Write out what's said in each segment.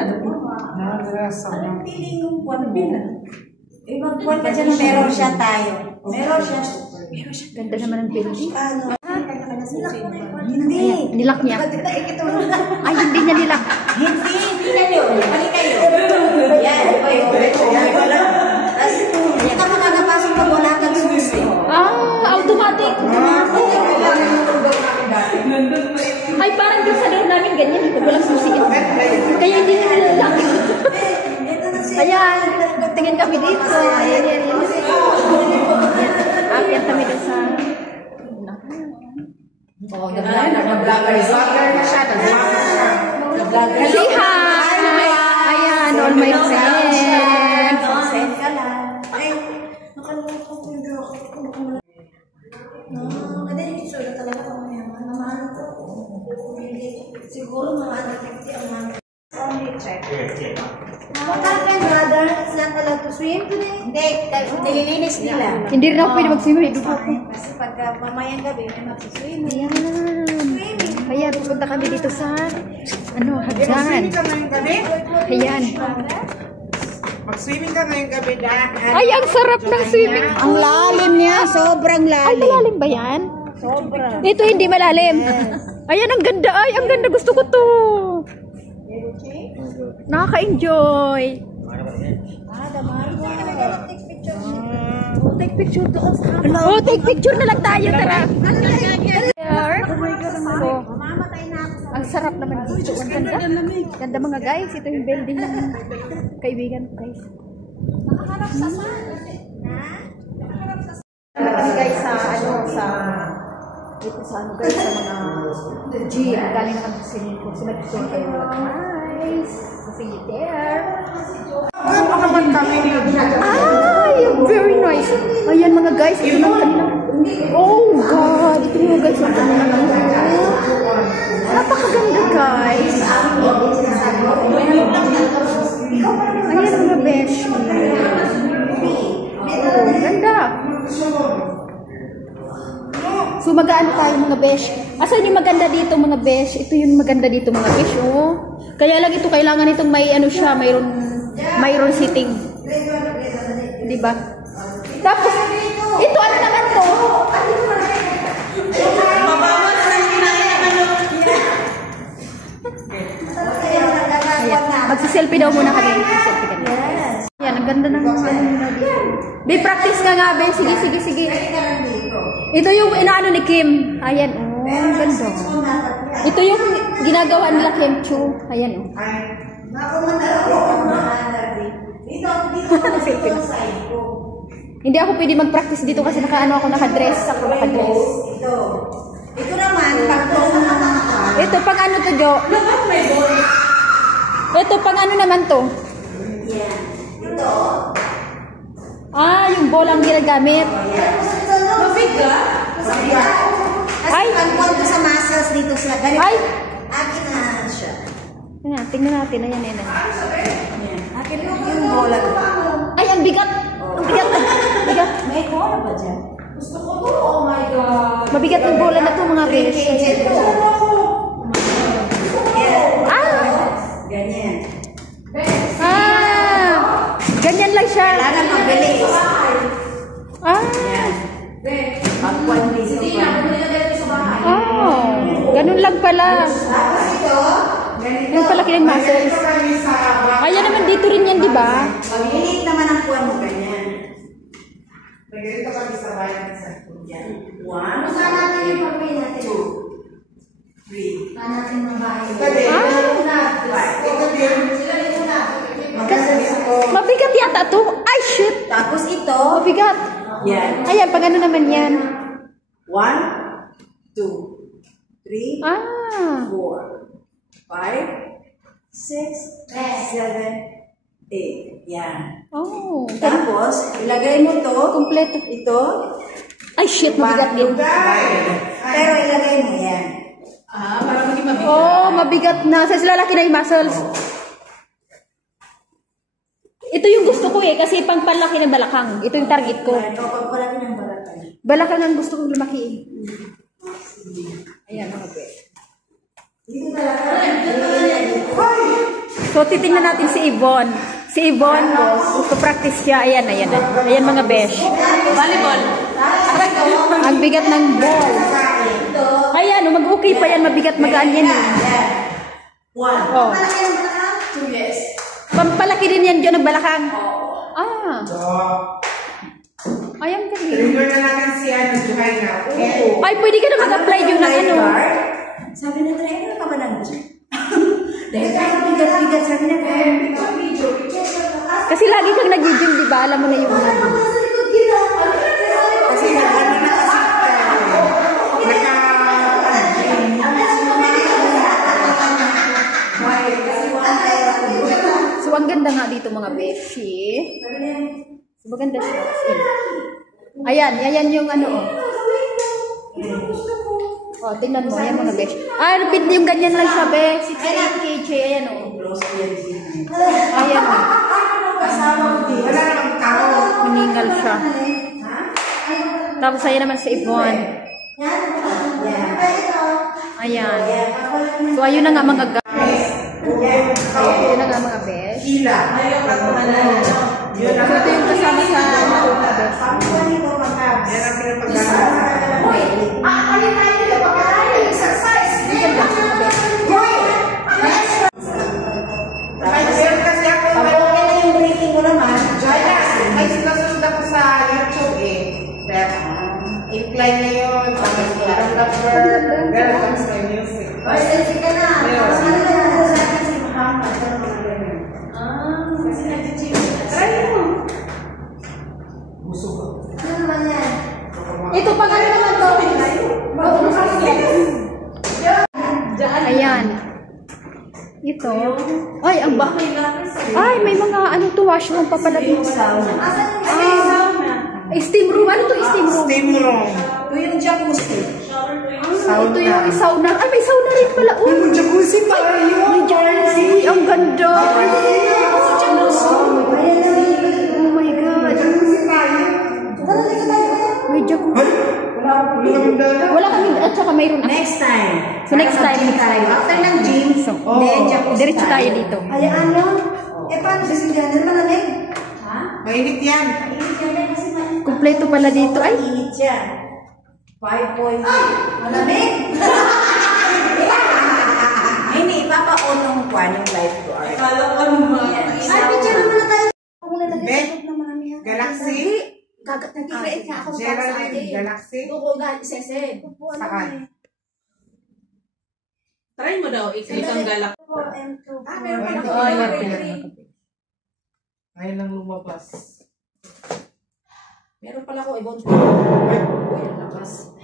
Anong feeling ng buwan mo? Ibang buwan pa dyan, meron siya tayo. Meron siya. Ganda naman ang building. Hindi. Nilak niya. Ay, hindi niya nilak. Hindi na yun. Balik kayo. Yan. Tapos, hindi ka makakapasok pag wala kang susi. Automatic. Ay, parang yung sa door namin ganyan. Pag walang susi. Kaya hindi niya nilak. Ayan. Tingin kami dito. Ayan. Akyat kami dun sa... Say hi! Ayan, all my friends. Send ka lang. Ay, nakalimutan ko hindi ako. Madali yung sulat talaga ako mayaman. Namahan ko. Siguro mga anak-50 ang mga. Only check. What happened, brother? It's not allowed to swim today? Hindi, nililinis nila. Hindi rin ako pwede mag-swim. Kasi pagka mamayang gabi, may mag-swim. Ayan. Kaya pupunta kami dito sa hagdan. Mag-swimming ka ngayong gabi? Ayan. Mag-swimming ka ngayong gabi, Ay, ang sarap ng swimming. Ang lalim niya, sobrang Ay, lalim. malalim ba yan? Sobra. Ito hindi malalim. Ayan, ang ganda. Ay, ang ganda. Gusto ko to. Nakaka-enjoy. Take picture doon sa Oh, take picture na lang tayo. Tara. So, Mamamatay na ako. ang sarap naman dito. Ang ganda. Ganda mga guys. Ito yung building ng kaibigan ko, guys. Nakaharap sa saan? Kami guys sa dito sa guys sa mga gym. Galing naman sa swimming pool. So, nag-tour kayo guys. See you there. Ano naman kami Ay, very nice. Ayan mga guys. Ito ng kanila. Oh God. Ito yung guys. Ang kanila. Napakaganda guys. Ayan mga besh. Oh, ganda. So mag-ano tayo mga besh. Asan yung maganda dito mga besh? Ito yung maganda dito mga besh. Oh. Kaya lang ito kailangan itong may ano siya, mayroon seating. 'Di ba? Tapos ito ano naman to? Magsi-selfie daw muna kami. Selfie kami. Yan, ang ganda ng mga ano nila dito. Be, practice ka nga, be. Sige. Ito yung inaano ni Kim. Ayan, oh. Ang ganda. Ito yung ginagawa nila Kim Chu. Ayan, oh. Selfie na. Hindi ako pwede mag-practice dito kasi naka-dress. Ito naman, Ito, pang ano to, Jo? Ito, pang ano naman to? ito. Yung bolang ginagamit. Mabigat? Ay! Kasi pag ko sa muscles dito siya. Ganito. Ay! Akin na siya. Tingnan natin. Ayan. Akin yung bola. Ay, ang bigat! Ang bigat. May bola ba dyan? Gusto ko to. Oh my God. Mabigat ng bola na to mga besh. Ganyan. Ganyan lang siya. Kailangan mabilis. Pag-1 minute. Ganun lang pala. Ganun pala kilang muscles. Ayan naman dito rin yan, di ba? Pag-init naman ang kuwan mo, ganyan. Nagdito kami sa bayan sa Yan. 1. Saan natin yung pag-init natin? 2. 3. Saan natin mabahay? Ito din. Mabigat yata to. Ay, shit! Tapos ito. Mabigat. Yan. Ayan, pag ano naman yan. 1, 2, 3, 4, 5, 6, 7, 8. Yan. Oh. Tapos, ilagay mo to. Kompleto. Ito. Ay, shit! Mabigat din. Pero ilagay mo yan. Para maging mabigat. Oh, mabigat na. Sa lalaki na yung muscles. Ito yung gusto ko kasi pangpalaki ng balakang. Ito yung target ko. Kapag wala ng balakang. Balakang ang gusto kong lumaki. Ayan, mga be. Dito talaga. So, So, titingnan natin si Yvonne. Si Yvonne, practice siya. Ayan, ayan. Ayan mga besh. Volleyball. Ang bigat ng ball. Ayan, mag-okay pa yan. Mabigat magaan yan. One. Oh. 2 years. Pampalaki din yan dyan, nagbalakang. Ah. Ayan ka rin. Trigger na natin si Juhay na. Okay. Ay, pwede ka na mag-apply yun ng ano. Sabi na trainer ka ba ng gym? Dahil tayo bigat-bigat, sabi na kaya Kasi lagi kang nag-gym, di ba? Alam mo na yung mga. Kasi nag-ano na kasi So, ang ganda nga dito mga beshi. So, maganda siya. Ayan, ayan yung ano, oh. Oh, tingnan mo, ayan mga beshi. Ah, repeat yung ganyan lang siya, be. 68 kg, ayan, oh. Ayan, oh. wala namang tao. Maningal siya. Tapos ayan naman si Yvonne. Ayan. So, ayun na nga mga guys. Ayun na nga mga besh. Hila. So, ito yung kasama sa mga besh. Yan ang pinapagdala. Meron kasi ako may sinasunod ako sa YouTube eh. That, incline na yun. Meron comes my music. Ito pang ano naman to? Ayan. Ito. Ay, ang bahay. Ay, may mga ano to, washroom pa pala dito. Steam room. Ano to, steam room? Steam room. Ito yung jacuzzi. Ito yung sauna. Ay, may sauna rin pala. Oh, Yung jacuzzi pa yun. may jacuzzi. Ang ganda. Oh my God. May jacuzzi. Wala kaming, at saka mayroon. Next time. So, next time. After ng gym, then jacuzzi Diretso tayo dito. Ay, ano? Paano sisigyan? Ano malamig? Ha? Mainit yan. Mainit yan kasi mainit. Kompleto pala dito. Ay, Mainit yan. 5.8. Malamig? Hindi, papa-on ng kwan yung lifeguard. Kala ko naman. Ay, picture naman na tayo. Kung nalagay Ben, sa ng mga niya. Galaxy? Kagat nag-create nga ako para sa Geraldine, atin. Galaxy? Oo, sesed. Saan? Try mo daw, i-click ang galak. Meron pa na Ay, ako. Ngayon lang lumabas. Meron pala ako ibon. Uy, ang lakas.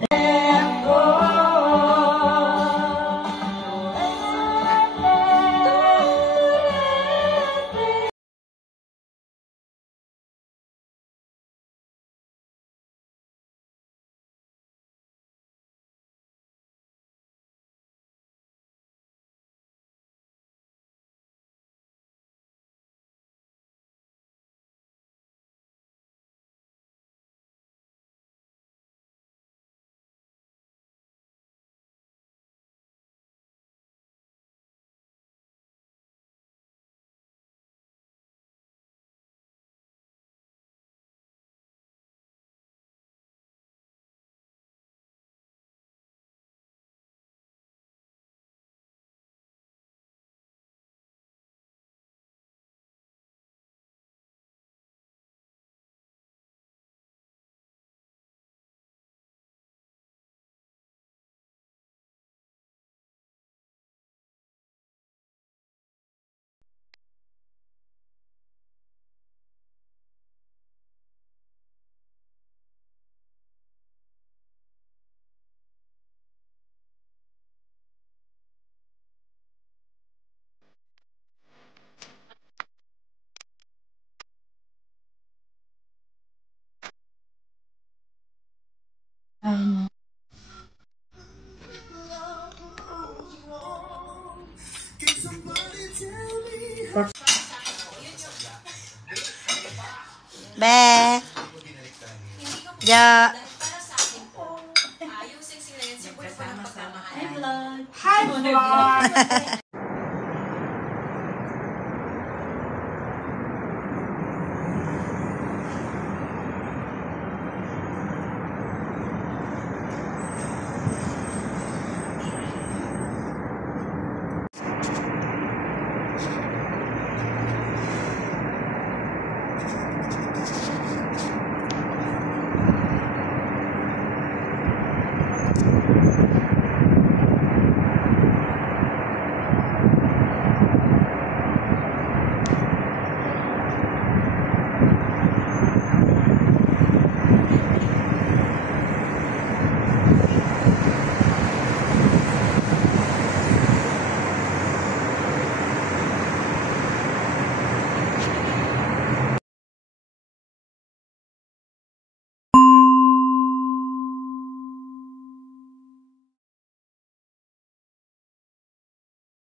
Be. Ja. Hi, vlog!